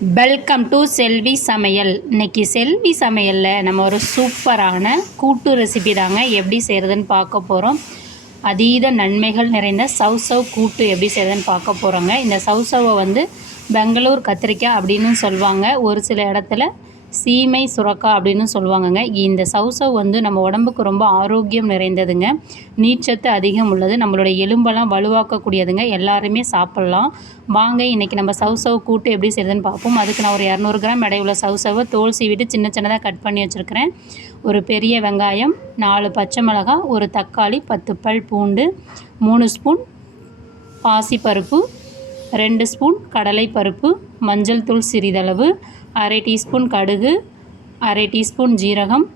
Welcome to செல்வி சமையல் இன்னைக்கு செல்வி சமையலில் நம்ம ஒரு சூப்பரான கூட்டு ரெசிபி தாங்க எப்படி செய்கிறதுன்னு பார்க்க போகிறோம் அதீத நன்மைகள் நிறைந்த சவ் சவ் கூட்டு எப்படி செய்கிறதுன்னு பார்க்க போகிறோங்க இந்த சவ் சவ்வை வந்து பெங்களூர் கத்திரிக்காய் அப்படின்னு சொல்லுவாங்க. ஒரு சில இடத்துல சீமை சுரக்கா அப்படின்னு சொல்லுவாங்கங்க. இந்த சவுசவ் வந்து நம்ம உடம்புக்கு ரொம்ப ஆரோக்கியம் நிறைந்ததுங்க. நீர்ச்சத்து அதிகம் உள்ளது. நம்மளுடைய எலும்பெல்லாம் வலுவாக்கக்கூடியதுங்க. எல்லாருமே சாப்பிட்லாம். வாங்க இன்றைக்கி நம்ம சவுசவ் கூட்டு எப்படி செய்யுதுன்னு பார்ப்போம். அதுக்கு நான் ஒரு இரநூறு கிராம் இடையுள்ள சவுசவை தோல் சீவிட்டு சின்ன சின்னதாக கட் பண்ணி வச்சுருக்கிறேன். ஒரு பெரிய வெங்காயம் நாலு பச்சை மிளகாய் ஒரு தக்காளி பத்து பல் பூண்டு மூணு ஸ்பூன் பாசிப்பருப்பு ரெண்டு ஸ்பூன் கடலைப்பருப்பு மஞ்சள் தூள் சிறிதளவு அரை டீஸ்பூன் கடுகு அரை டீஸ்பூன் ஜீரகம்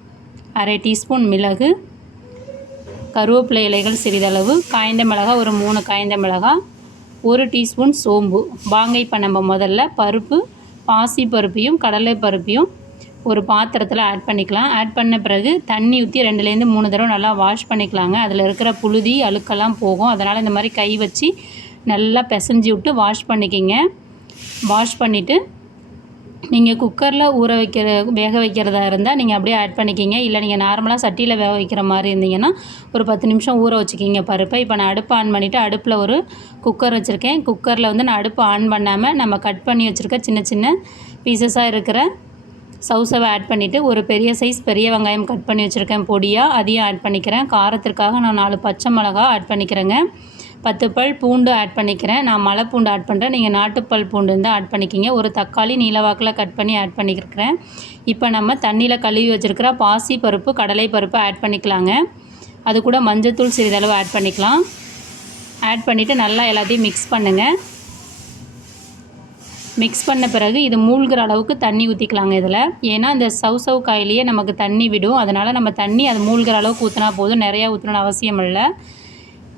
அரை டீஸ்பூன் மிளகு கருவேப்பிலை இலைகள் சிறிதளவு காய்ந்த மிளகாய் ஒரு மூணு காய்ந்த மிளகாய் ஒரு டீஸ்பூன் சோம்பு. வாங்க இப்போ நம்ம முதல்ல பருப்பு பாசி பருப்பையும் கடலை பருப்பையும் ஒரு பாத்திரத்தில் ஆட் பண்ணிக்கலாம். ஆட் பண்ண பிறகு தண்ணி ஊற்றி ரெண்டுலேருந்து மூணு தடவை நல்லா வாஷ் பண்ணிக்கலாங்க. அதில் இருக்கிற புழுதி அழுக்கெல்லாம் போகும். அதனால் இந்த மாதிரி கை வச்சு நல்லா பிசைஞ்சி விட்டு வாஷ் பண்ணிக்கிங்க. வாஷ் பண்ணிவிட்டு நீங்கள் குக்கரில் ஊற வைக்கிற வேக வைக்கிறதா இருந்தால் நீங்கள் அப்படியே ஆட் பண்ணிக்கிங்க. இல்லை நீங்கள் நார்மலாக சட்டியில் வேக வைக்கிற மாதிரி இருந்தீங்கன்னா ஒரு பத்து நிமிஷம் ஊற வச்சுக்கிங்க பருப்பை. இப்போ நான் அடுப்பு ஆன் பண்ணிவிட்டு அடுப்பில் ஒரு குக்கர் வச்சுருக்கேன். குக்கரில் வந்து நான் அடுப்பு ஆன் பண்ணாமல் நம்ம கட் பண்ணி வச்சுருக்க சின்ன சின்ன பீசஸாக இருக்கிற சவுசவை ஆட் பண்ணிவிட்டு ஒரு பெரிய சைஸ் பெரிய வெங்காயம் கட் பண்ணி வச்சுருக்கேன். பொடியாக அதையும் ஆட் பண்ணிக்கிறேன். காரத்திற்காக நான் நாலு பச்சை மிளகா ஆட் பண்ணிக்கிறேங்க. பத்து பல் பூண்டு ஆட் பண்ணிக்கிறேன். நான் மலை பூண்டு ஆட் பண்ணுறேன் நீங்கள் நாட்டுப்பல் பூண்டு இருந்தால் ஆட் பண்ணிக்கிங்க. ஒரு தக்காளி நீலவாக்கில் கட் பண்ணி ஆட் பண்ணிக்கிறேன். இப்போ நம்ம தண்ணியில் கழுவி வச்சுருக்கிற பாசி பருப்பு கடலை பருப்பு ஆட் பண்ணிக்கலாங்க. அது கூட மஞ்சத்தூள் சிறிதளவு ஆட் பண்ணிக்கலாம். ஆட் பண்ணிவிட்டு நல்லா எல்லாத்தையும் மிக்ஸ் பண்ணுங்கள் மிக்ஸ் பண்ண பிறகு இது மூழ்கிற அளவுக்கு தண்ணி ஊற்றிக்கலாங்க இதில். ஏன்னா இந்த சவ் சவ் காயிலேயே நமக்கு தண்ணி விடும். அதனால் நம்ம தண்ணி அது மூழ்கிற அளவுக்கு ஊற்றினா போதும். நிறையா ஊற்றணும்னு அவசியம் இல்லை.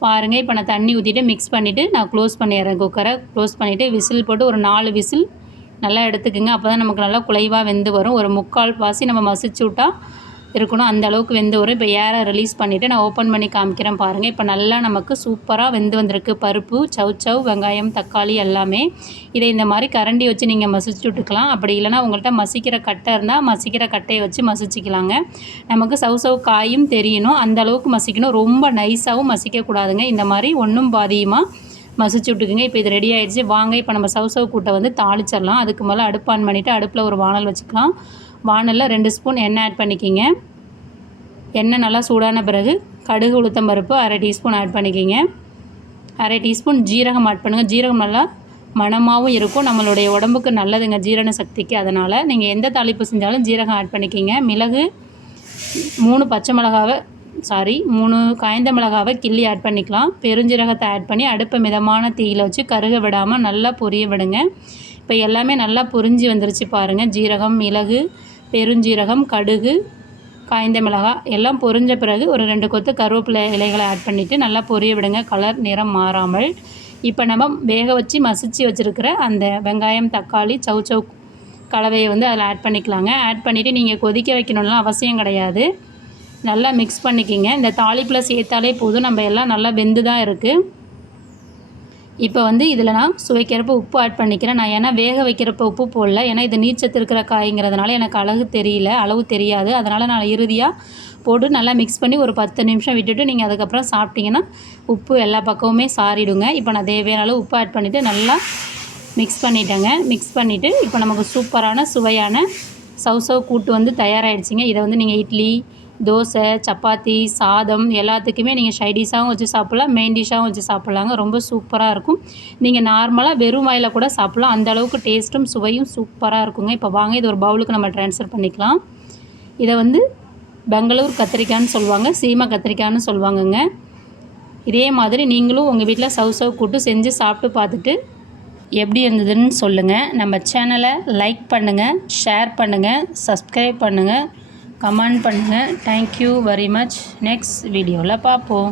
பாருங்கள் இப்போ நான் தண்ணி ஊற்றிட்டு மிக்ஸ் பண்ணிவிட்டு நான் க்ளோஸ் பண்ணிடுறேன் குக்கரை க்ளோஸ் பண்ணிவிட்டு விசில் போட்டு ஒரு நாலு விசில் நல்லா எடுத்துக்கோங்க. அப்போ தான் நமக்கு நல்லா குலைவாக வெந்து வரும். ஒரு முக்கால் வாசி நம்ம மசிச்சு விட்டால் இருக்கணும். அந்த அளவுக்கு வெந்து வரும் இப்போ ஏரை ரிலீஸ் பண்ணிவிட்டு நான் ஓப்பன் பண்ணி காமிக்கிறேன் பாருங்கள் இப்போ நல்லா நமக்கு சூப்பராக வெந்து வந்திருக்கு. பருப்பு சவ் சவ் வெங்காயம் தக்காளி எல்லாமே. இதை இந்த மாதிரி கரண்டி வச்சு நீங்கள் மசிச்சு விட்டுக்கலாம் அப்படி இல்லைனா உங்கள்கிட்ட மசிக்கிற கட்டை இருந்தால் மசிக்கிற கட்டையை வச்சு மசிச்சிக்கலாங்க. நமக்கு சவ் சவ் காயும் தெரியணும். அந்த அளவுக்கு மசிக்கணும். ரொம்ப நைஸாகவும் மசிக்கக்கூடாதுங்க. இந்த மாதிரி ஒன்றும் பாதியுமாக மசிச்சு விட்டுக்குங்க. இப்போ இது ரெடி ஆகிடுச்சு வாங்க இப்போ நம்ம சவ் சவ் கூட்டை வந்து தாளிச்சிடலாம். அதுக்கு மேலே அடுப்பு ஆன் பண்ணிவிட்டு அடுப்பில் ஒரு வானல் வச்சுக்கலாம். வானலில் ரெண்டு ஸ்பூன் எண்ணெய் ஆட் பண்ணிக்கிங்க. எண்ணெய் நல்லா சூடான பிறகு கடுகு உளுத்தம் பருப்பு அரை டீஸ்பூன் ஆட் பண்ணிக்கிங்க. அரை டீஸ்பூன் ஜீரகம் ஆட் பண்ணுங்கள் ஜீரகம் நல்லா மணமாகவும் இருக்கும். நம்மளுடைய உடம்புக்கு நல்லதுங்க ஜீரண சக்திக்கு. அதனால் நீங்கள் எந்த தாளிப்பு செஞ்சாலும் ஜீரகம் ஆட் பண்ணிக்கிங்க. மிளகு மூணு பச்சை மிளகாவை சாரி மூணு காய்ந்த மிளகாவை கிள்ளி ஆட் பண்ணிக்கலாம். பெருஞ்சீரகத்தை ஆட் பண்ணி அடுப்பை மிதமான தீயில் வச்சு கருக விடாமல் நல்லா பொரிய விடுங்க. இப்போ எல்லாமே நல்லா பொரிஞ்சு வந்துருச்சு பாருங்கள் ஜீரகம் மிளகு பெருஞ்சீரகம் கடுகு காய்ந்த மிளகாய் எல்லாம் பொரிஞ்ச பிறகு ஒரு ரெண்டு கொத்து கருவேப்பிலை இலைகளை ஆட் பண்ணிவிட்டு நல்லா பொரிய விடுங்க. கலர் நிறம் மாறாமல். இப்போ நம்ம வேக வச்சு மசிச்சு வச்சுருக்கிற அந்த வெங்காயம் தக்காளி சவு சவு கலவையை வந்து அதில் ஆட் பண்ணிக்கலாங்க. ஆட் பண்ணிவிட்டு நீங்கள் கொதிக்க வைக்கணும்லாம் அவசியம் கிடையாது. நல்லா மிக்ஸ் பண்ணிக்கிங்க. இந்த தாளிப்பில் சேர்த்தாலே போதும். நம்ம எல்லாம் நல்லா வெந்து தான் இருக்குது இப்போ வந்து இதில் நான் சுவைக்கிறப்ப உப்பு ஆட் பண்ணிக்கிறேன். நான் ஏன்னா வேக வைக்கிறப்ப உப்பு போடல. ஏன்னா இது நீச்சத்து இருக்கிற காய்ங்கிறதுனால எனக்கு அழகு தெரியல அளவு தெரியாது. அதனால் நான் இறுதியாக போட்டு நல்லா மிக்ஸ் பண்ணி ஒரு பத்து நிமிஷம் விட்டுட்டு நீங்கள் அதுக்கப்புறம் சாப்பிட்டிங்கன்னா உப்பு எல்லா பக்கமுமே சாரிடுங்க இப்போ நான் தேவையான அளவு உப்பு ஆட் பண்ணிவிட்டு நல்லா மிக்ஸ் பண்ணிட்டேங்க. மிக்ஸ் பண்ணிவிட்டு இப்போ நமக்கு சூப்பரான சுவையான சவ் சவ் கூட்டு வந்து தயாராகிடுச்சிங்க இதை வந்து நீங்கள் இட்லி தோசை சப்பாத்தி சாதம் எல்லாத்துக்குமே நீங்கள் ஷைடிஷாகவும் வச்சு சாப்பிட்லாம். மெயின் டிஷ்ஷாகவும் வச்சு சாப்பிட்லாங்க. ரொம்ப சூப்பராக இருக்கும். நீங்கள் நார்மலாக வெறும் வாயில் கூட சாப்பிட்லாம். அந்த அளவுக்கு டேஸ்ட்டும் சுவையும் சூப்பராக இருக்குங்க. இப்போ வாங்க இது ஒரு பவுலுக்கு நம்ம ட்ரான்ஸ்ஃபர் பண்ணிக்கலாம். இதை வந்து பெங்களூர் கத்திரிக்காய்னு சொல்லுவாங்க. சீமா கத்திரிக்காய்னு சொல்லுவாங்கங்க. இதே மாதிரி நீங்களும் உங்கள் வீட்டில் சவ் சவ் கூட்டு செஞ்சு சாப்பிட்டு பார்த்துட்டு எப்படி இருந்ததுன்னு சொல்லுங்கள் நம்ம சேனலை லைக் பண்ணுங்கள் ஷேர் பண்ணுங்கள் சப்ஸ்கிரைப் பண்ணுங்கள் கமெண்ட் பண்ணுங்கள் தேங்க்யூ வெரி மச் நெக்ஸ்ட் வீடியோவில் பார்ப்போம்.